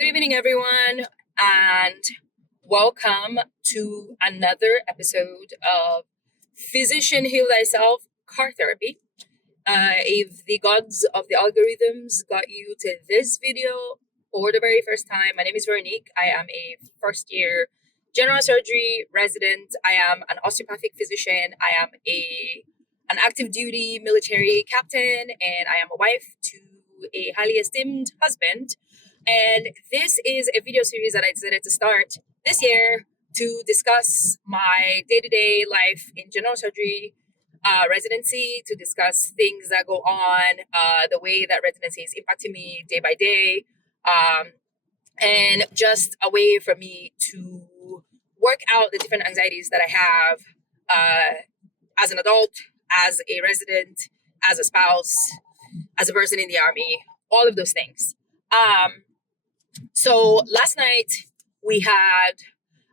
Good evening, everyone, and welcome to another episode of Physician Heal Thyself Car Therapy. If the gods of the algorithms got you to this video for the very first time, my name is Veronique. I am a first year general surgery resident. I am an osteopathic physician. I am an active duty military captain, and I am a wife to a highly esteemed husband. And this is a video series that I decided to start this year to discuss my day-to-day life in general surgery residency, to discuss things that go on, the way that residency is impacting me day by day, um, and just a way for me to work out the different anxieties that I have as an adult, as a resident, as a spouse, as a person in the army, all of those things. So last night we had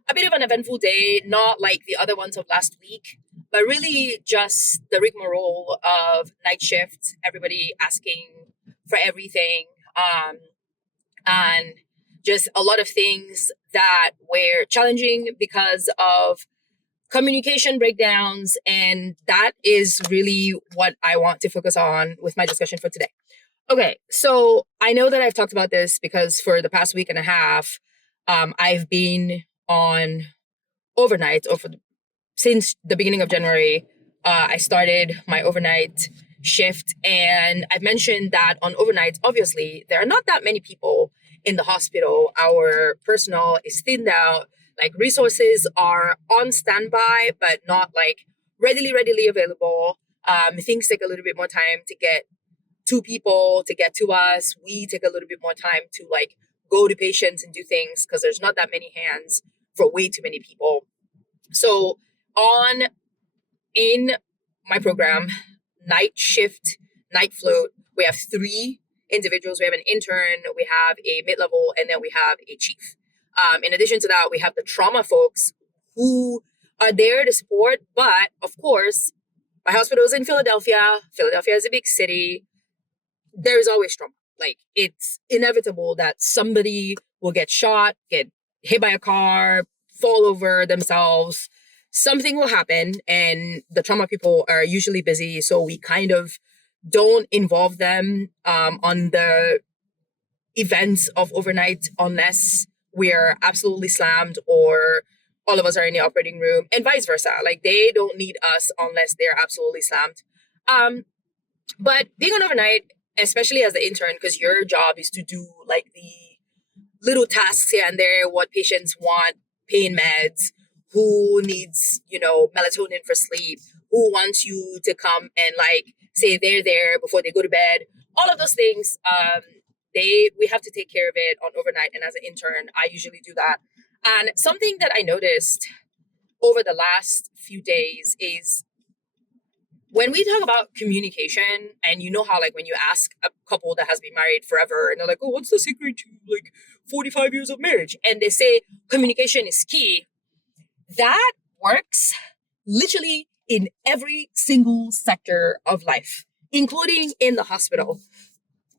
a bit of an eventful day, not like the other ones of last week, but really just the rigmarole of night shift, everybody asking for everything, and just a lot of things that were challenging because of communication breakdowns. And that is really what I want to focus on with my discussion for today. Okay, so I know that I've talked about this because for the past week and a half, I've been on overnight, since the beginning of January. I started my overnight shift, and I've mentioned that on overnights, obviously, there are not that many people in the hospital. Our personnel is thinned out, like resources are on standby, but not like readily available. Things take a little bit more time to get to people, to get to us. We take a little bit more time to like go to patients and do things because there's not that many hands for way too many people. So on in my program, night shift, night float, we have three individuals. We have an intern, we have a mid-level, and then we have a chief. In addition to that, we have the trauma folks who are there to support. But of course, my hospital is in Philadelphia. Philadelphia is a big city. There is always trauma. Like, it's inevitable that somebody will get shot, get hit by a car, fall over themselves. Something will happen, and the trauma people are usually busy, so we kind of don't involve them on the events of overnight unless we're absolutely slammed or all of us are in the operating room, and vice versa. Like, they don't need us unless they're absolutely slammed. But being on overnight, especially as the intern, because your job is to do like the little tasks here and there, what patients want, pain meds, who needs, melatonin for sleep, who wants you to come and like say they're there before they go to bed, all of those things, we have to take care of it on overnight. And as an intern, I usually do that. And something that I noticed over the last few days is when we talk about communication, and you know how like when you ask a couple that has been married forever and they're like, oh, what's the secret to like 45 years of marriage? And they say communication is key. That works literally in every single sector of life, including in the hospital.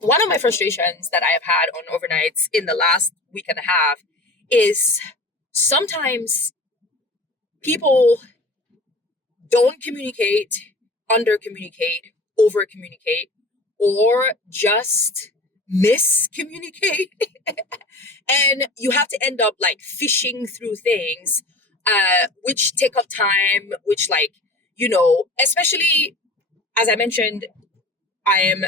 One of my frustrations that I have had on overnights in the last week and a half is sometimes people don't communicate, under communicate, over communicate, or just miscommunicate. And you have to end up like fishing through things, which take up time, which like, especially as I mentioned, I am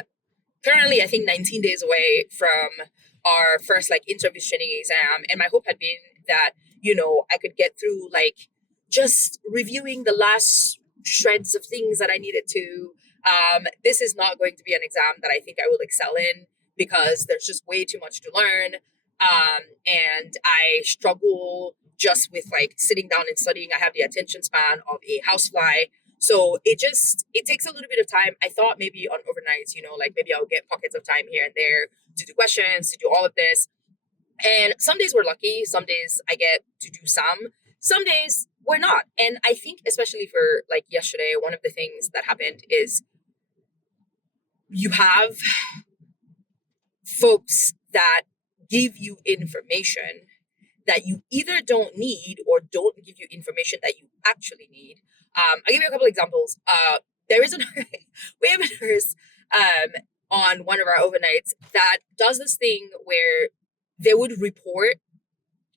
currently, I think, 19 days away from our first like intervisioning exam. And my hope had been that, I could get through like just reviewing the last shreds of things that I needed to. This is not going to be an exam that I think I will excel in because there's just way too much to learn. And I struggle just with like sitting down and studying. I have the attention span of a housefly. So it takes a little bit of time. I thought maybe on overnights, like maybe I'll get pockets of time here and there to do questions, to do all of this. And some days we're lucky. Some days I get to do some days we're not. And I think especially for like yesterday, one of the things that happened is you have folks that give you information that you either don't need or don't give you information that you actually need. I'll give you a couple examples. There is a we have a nurse on one of our overnights that does this thing where they would report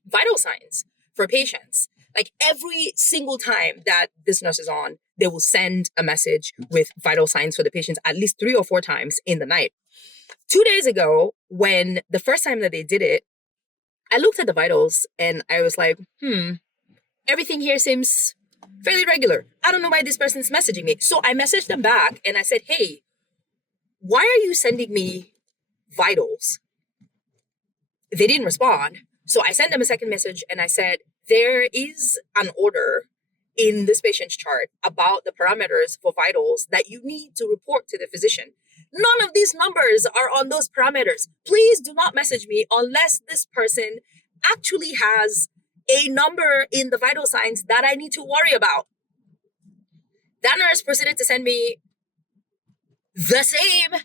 vital signs for patients. Like every single time that this nurse is on, they will send a message with vital signs for the patients at least 3 or 4 times in the night. 2 days ago, when the first time that they did it, I looked at the vitals and I was like, everything here seems fairly regular. I don't know why this person's messaging me. So I messaged them back and I said, hey, why are you sending me vitals? They didn't respond. So I sent them a second message and I said, there is an order in this patient's chart about the parameters for vitals that you need to report to the physician. None of these numbers are on those parameters. Please do not message me unless this person actually has a number in the vital signs that I need to worry about. That nurse proceeded to send me the same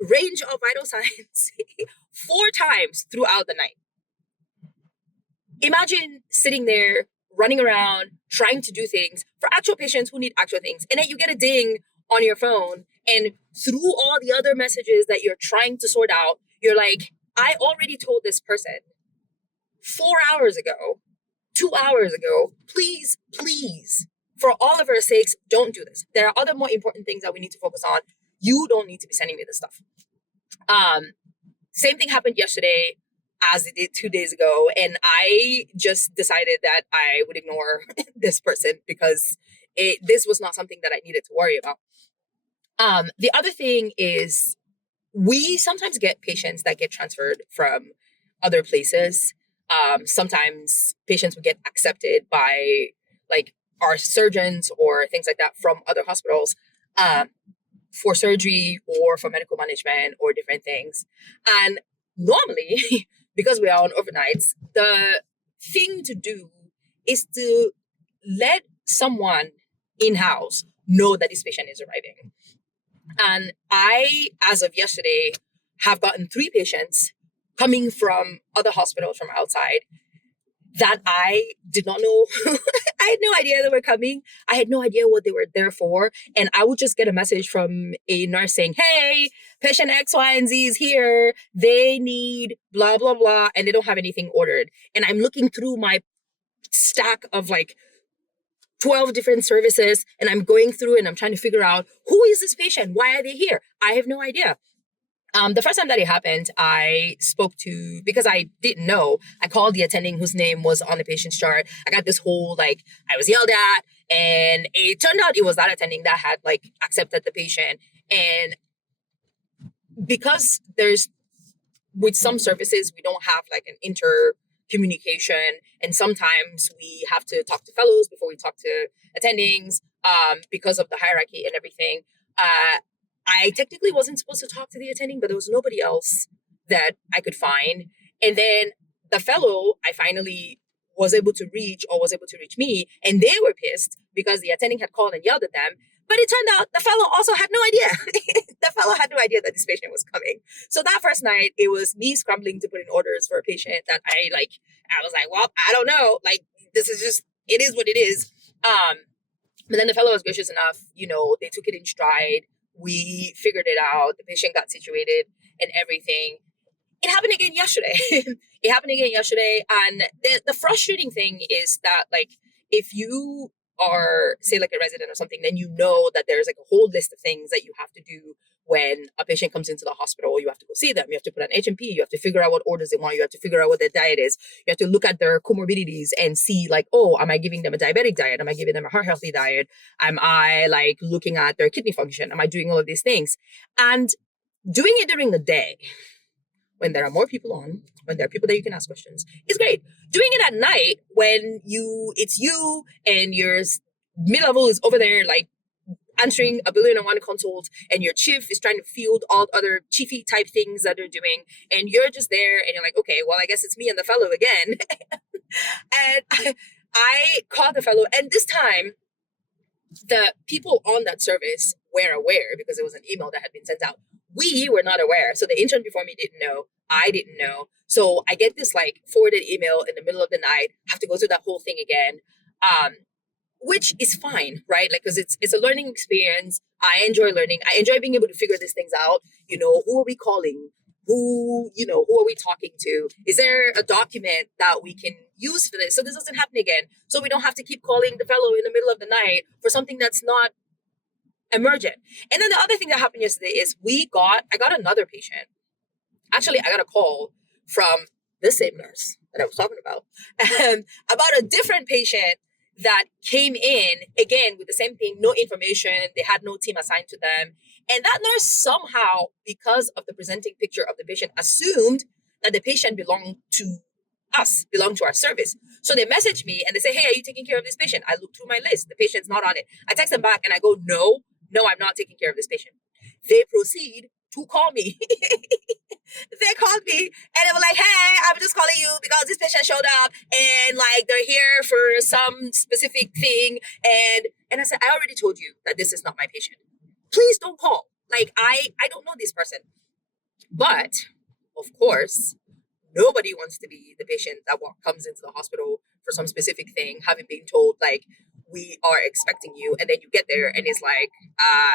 range of vital signs 4 times throughout the night. Imagine sitting there, running around, trying to do things for actual patients who need actual things. And then you get a ding on your phone, and through all the other messages that you're trying to sort out, you're like, I already told this person 4 hours ago, 2 hours ago, please, for all of our sakes, don't do this. There are other more important things that we need to focus on. You don't need to be sending me this stuff. Same thing happened yesterday as it did 2 days ago. And I just decided that I would ignore this person because this was not something that I needed to worry about. The other thing is we sometimes get patients that get transferred from other places. Sometimes patients will get accepted by like our surgeons or things like that from other hospitals for surgery or for medical management or different things. And normally, because we are on overnights, the thing to do is to let someone in-house know that this patient is arriving. And I, as of yesterday, have gotten 3 patients coming from other hospitals from outside that I did not know. I had no idea they were coming. I had no idea what they were there for. And I would just get a message from a nurse saying, hey, patient X, Y, and Z is here. They need blah, blah, blah. And they don't have anything ordered. And I'm looking through my stack of like 12 different services, and I'm going through and I'm trying to figure out who is this patient? Why are they here? I have no idea. The first time that it happened, I spoke to, because I didn't know, I called the attending whose name was on the patient's chart. I got this whole, like, I was yelled at, and it turned out it was that attending that had, like, accepted the patient. And because with some services, we don't have, like, an intercommunication, and sometimes we have to talk to fellows before we talk to attendings, because of the hierarchy and everything. I technically wasn't supposed to talk to the attending, but there was nobody else that I could find. And then the fellow I finally was able to reach me, and they were pissed because the attending had called and yelled at them. But it turned out the fellow also had no idea. The fellow had no idea that this patient was coming. So that first night, it was me scrambling to put in orders for a patient that I was like, well, I don't know. Like, this is just, it is what it is. But then the fellow was gracious enough, they took it in stride. We figured it out. The patient got situated and everything. It happened again yesterday. And the frustrating thing is that, like, if you are, say, like a resident or something, then you know that there's like a whole list of things that you have to do when a patient comes into the hospital. You have to go see them. You have to put an HMP. You have to figure out what orders they want. You have to figure out what their diet is. You have to look at their comorbidities and see, like, oh, am I giving them a diabetic diet? Am I giving them a heart healthy diet? Am I, like, looking at their kidney function? Am I doing all of these things? And doing it during the day, when there are more people on, when there are people that you can ask questions, is great. Doing it at night when it's you and your mid-level is over there, like, answering 1,000,001 consults, and your chief is trying to field all other chiefy type things that they're doing, and you're just there and you're like, okay, well, I guess it's me and the fellow again. And I called the fellow, and this time the people on that service were aware, because it was an email that had been sent out, We were not aware. So the intern before me didn't know. I didn't know. So I get this like forwarded email in the middle of the night, have to go through that whole thing again. Um, which is fine, right? Like, because it's a learning experience. I enjoy learning. I enjoy being able to figure these things out. Who are we calling? Who are we talking to? Is there a document that we can use for this so this doesn't happen again? So we don't have to keep calling the fellow in the middle of the night for something that's not emergent. And then the other thing that happened yesterday is I got another patient. Actually, I got a call from the same nurse that I was talking about, about a different patient that came in again with the same thing, no information. They had no team assigned to them. And that nurse somehow, because of the presenting picture of the patient, assumed that the patient belonged to us, belonged to our service. So they message me and they say, hey, are you taking care of this patient? I look through my list. The patient's not on it. I text them back and I go, no, I'm not taking care of this patient. They proceed to call me. They called me and they were like, hey, I'm just calling you because this patient showed up and like they're here for some specific thing. And I said, I already told you that this is not my patient. Please don't call. Like I don't know this person. But of course, nobody wants to be the patient that comes into the hospital for some specific thing, having been told like we are expecting you, and then you get there and it's like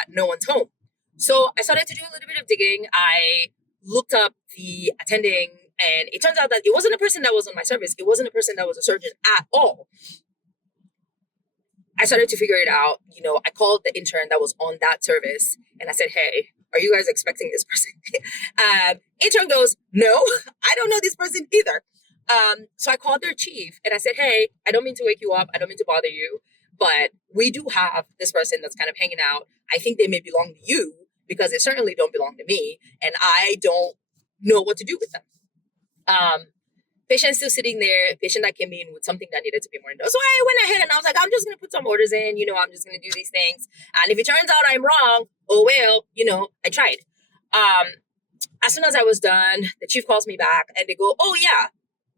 no one's home. So I started to do a little bit of digging. I looked up the attending, and it turns out that it wasn't a person that was on my service. It wasn't a person that was a surgeon at all. I started to figure it out. I called the intern that was on that service and I said, hey, are you guys expecting this person? Intern goes, no, I don't know this person either. So I called their chief and I said, hey, I don't mean to wake you up. I don't mean to bother you, but we do have this person that's kind of hanging out. I think they may belong to you because they certainly don't belong to me. And I don't know what to do with them. Patient still sitting there, patient that came in with something that needed to be more done. So I went ahead and I was like, I'm just going to put some orders in, I'm just going to do these things. And if it turns out I'm wrong, oh, well, I tried. As soon as I was done, the chief calls me back and they go, oh yeah,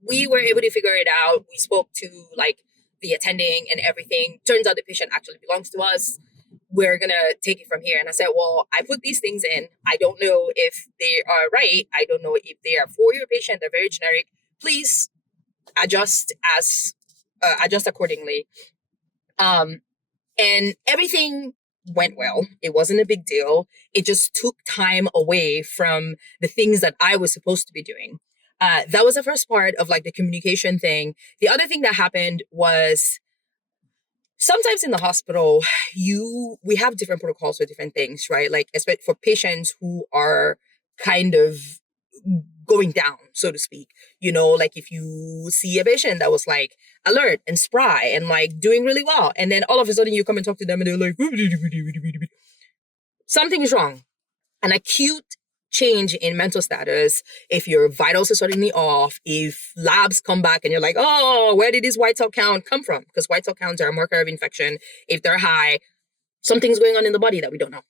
we were able to figure it out. We spoke to like the attending and everything. Turns out the patient actually belongs to us. We're going to take it from here. And I said, well, I put these things in. I don't know if they are right. I don't know if they are for your patient. They're very generic. Please adjust accordingly. And everything went well. It wasn't a big deal. It just took time away from the things that I was supposed to be doing. That was the first part of like the communication thing. The other thing that happened was sometimes in the hospital, we have different protocols for different things, right? Like especially for patients who are kind of going down, so to speak. Like if you see a patient that was like alert and spry and like doing really well, and then all of a sudden you come and talk to them and they're like, something is wrong. An acute change in mental status, if your vitals are suddenly off, if labs come back and you're like, oh, where did this white cell count come from? Because white cell counts are a marker of infection. If they're high, something's going on in the body that we don't know.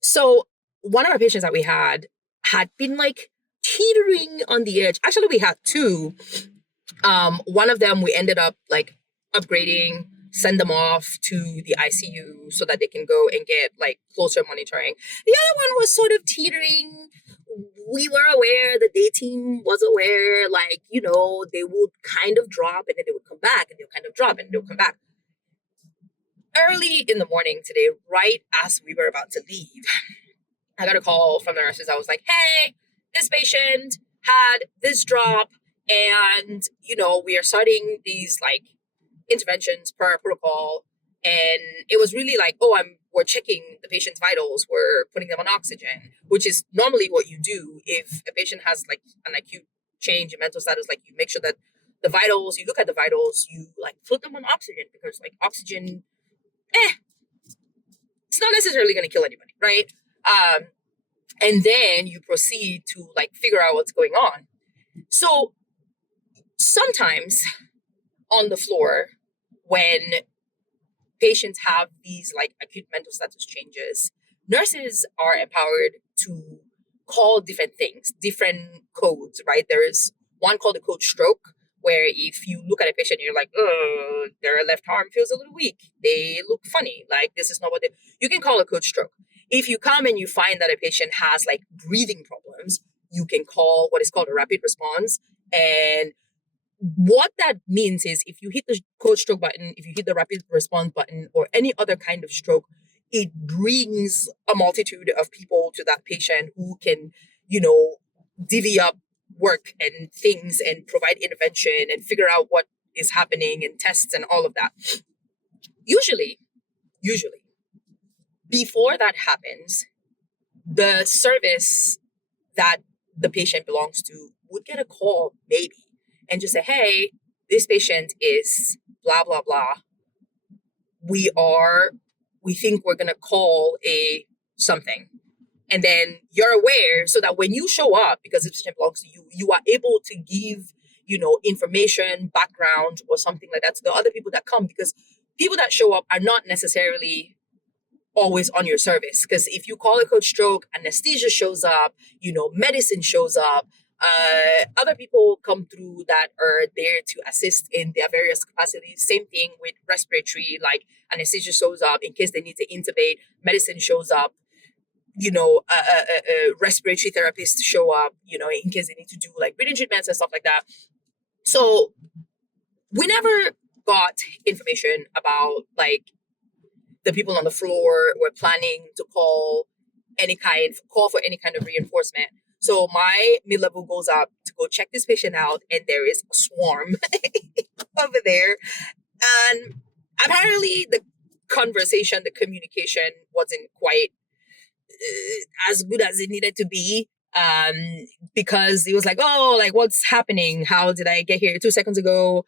So one of our patients that we had been like teetering on the edge. Actually, we had two. One of them we ended up like upgrading, send them off to the ICU so that they can go and get like closer monitoring. The other one was sort of teetering. We were aware, the day team was aware, like, they would kind of drop and then they would come back and they'll kind of drop and they'll come back. Early in the morning today, right as we were about to leave, I got a call from the nurses. I was like, hey, this patient had this drop and, we are starting these like interventions per protocol. And it was really like, we're checking the patient's vitals. We're putting them on oxygen, which is normally what you do if a patient has like an acute change in mental status. Like you make sure that the vitals, you look at the vitals, you like put them on oxygen because like oxygen, it's not necessarily going to kill anybody, right? And then you proceed to like figure out what's going on. So sometimes on the floor, when patients have these like acute mental status changes, nurses are empowered to call different things, different codes, right? There is one called the code stroke, where if you look at a patient, you're like, oh, their left arm feels a little weak. They look funny. Like this is not what you can call a code stroke. If you come and you find that a patient has like breathing problems, you can call what is called a rapid response. And what that means is if you hit the code stroke button, if you hit the rapid response button, or any other kind of stroke, it brings a multitude of people to that patient who can, divvy up work and things and provide intervention and figure out what is happening and tests and all of that. Usually, before that happens, the service that the patient belongs to would get a call, maybe, and just say, hey, this patient is blah, blah, blah. We think we're going to call a something. And then you're aware so that when you show up, because this patient belongs to you, you are able to give, information, background, or something like that to the other people that come, because people that show up are not necessarily always on your service. Because if you call a code stroke, anesthesia shows up, medicine shows up, other people come through that are there to assist in their various capacities. Same thing with respiratory, like anesthesia shows up in case they need to intubate, medicine shows up, respiratory therapists show up, in case they need to do like breathing treatments and stuff like that. So we never got information about like the people on the floor were planning to call for any kind of reinforcement. So my mid-level goes up to go check this patient out, and there is a swarm over there. And apparently the communication wasn't quite as good as it needed to be. Because it was like, oh, like what's happening? How did I get here? 2 seconds ago,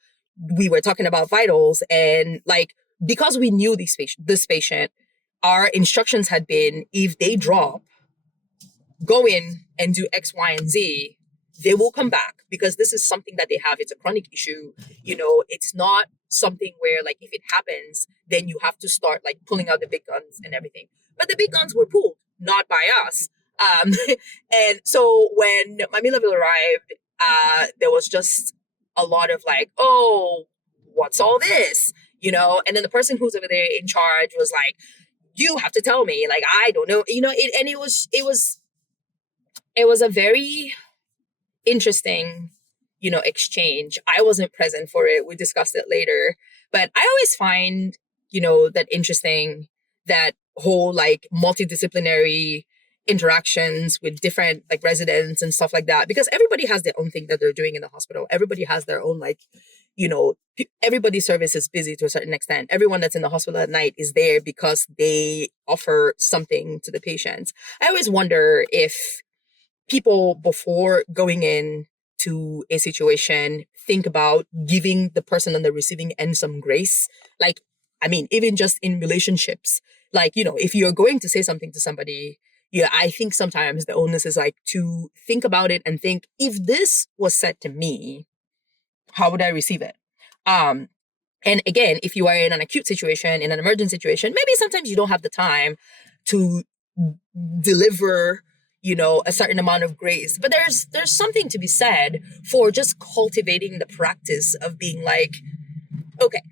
we were talking about vitals, and like, because we knew this patient, our instructions had been, if they drop, go in and do X, Y, and Z, they will come back, because this is something that they have. It's a chronic issue. It's not something where like, if it happens, then you have to start like pulling out the big guns and everything. But the big guns were pulled, not by us. And so when my mid-level arrived, there was just a lot of like, oh, what's all this? And then the person who's over there in charge was like, you have to tell me, like, I don't know, it was a very interesting, exchange. I wasn't present for it. We discussed it later, but I always find, that interesting, that whole like multidisciplinary interactions with different like residents and stuff like that, because everybody has their own thing that they're doing in the hospital. Everybody has their own like, everybody's service is busy to a certain extent. Everyone that's in the hospital at night is there because they offer something to the patients. I always wonder if people, before going in to a situation, think about giving the person on the receiving end some grace. Like, I mean, even just in relationships, like, if you're going to say something to somebody, yeah, I think sometimes the onus is like to think about it and think, if this was said to me, how would I receive it? And again, if you are in an acute situation, in an emergent situation, maybe sometimes you don't have the time to deliver, a certain amount of grace. But there's something to be said for just cultivating the practice of being like, okay,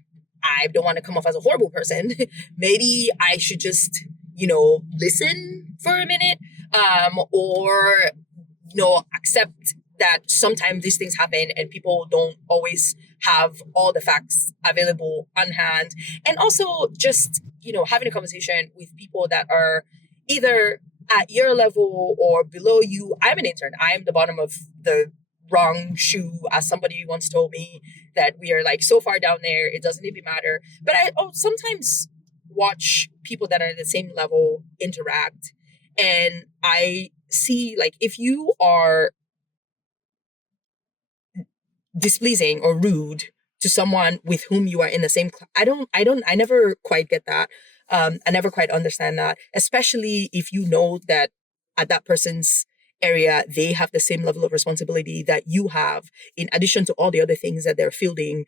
I don't want to come off as a horrible person. Maybe I should just, listen for a minute, or, accept that sometimes these things happen and people don't always have all the facts available on hand. And also just, having a conversation with people that are either at your level or below you. I'm an intern. I'm the bottom of the wrong shoe, as somebody once told me, that we are like so far down there, it doesn't even matter. But I sometimes watch people that are at the same level interact, and I see like, if you are displeasing or rude to someone with whom you are in the same I never quite get that. I never quite understand that, especially if you know that at that person's area, they have the same level of responsibility that you have, in addition to all the other things that they're fielding.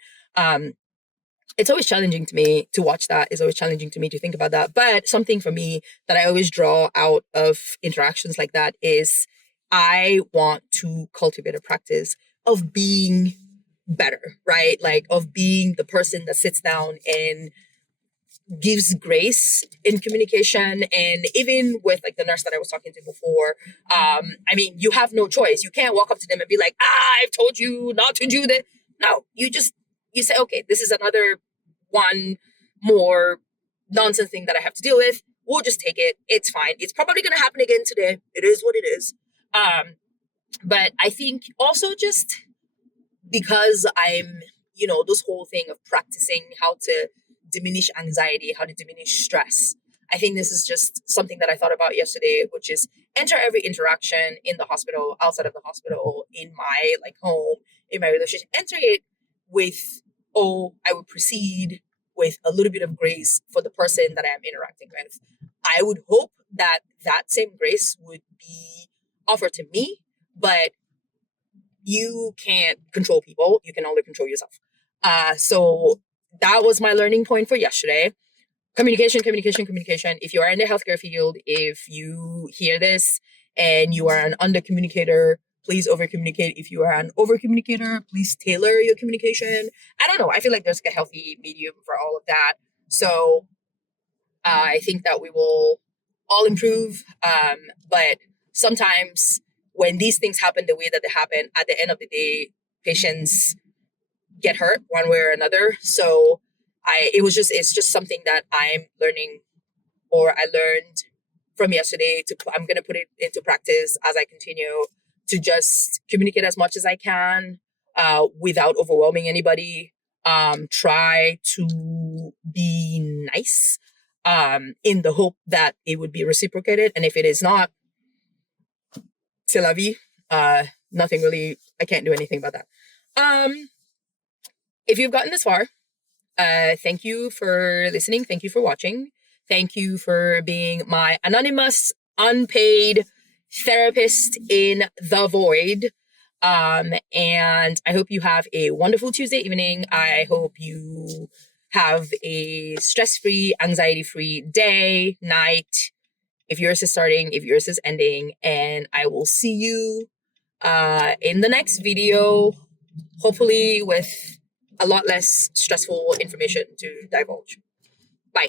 It's always challenging to me to watch that. It's always challenging to me to think about that. But something for me that I always draw out of interactions like that is, I want to cultivate a practice of being better, right? Like, of being the person that sits down and gives grace in communication. And even with like the nurse that I was talking to before, I mean, you have no choice. You can't walk up to them and be like, I've told you not to do that. No, you say, okay, this is another one more nonsense thing that I have to deal with. We'll just take it. It's fine. It's probably going to happen again today. It is what it is. But I think also just because I'm, this whole thing of practicing how to diminish anxiety, how to diminish stress. I think this is just something that I thought about yesterday, which is enter every interaction in the hospital, outside of the hospital, in my like home, in my relationship, enter it with, I would proceed with a little bit of grace for the person that I'm interacting with. I would hope that that same grace would be offered to me, but you can't control people. You can only control yourself. So that was my learning point for yesterday. Communication. If you are in the healthcare field, if you hear this and you are an under communicator, please over communicate. If you are an over communicator, please tailor your communication. I don't know. I feel like there's a healthy medium for all of that. So I think that we will all improve. But sometimes when these things happen the way that they happen, at the end of the day, patients get hurt one way or another. So it's just something that I'm learning, or I learned from yesterday. I'm going to put it into practice as I continue to just communicate as much as I can, without overwhelming anybody. Try to be nice, in the hope that it would be reciprocated. And if it is not, c'est la vie. Nothing really, I can't do anything about that. If you've gotten this far, thank you for listening. Thank you for watching. Thank you for being my anonymous, unpaid therapist in the void. And I hope you have a wonderful Tuesday evening. I hope you have a stress-free, anxiety-free day, night, if yours is starting, if yours is ending. And I will see you in the next video, hopefully with a lot less stressful information to divulge. Bye.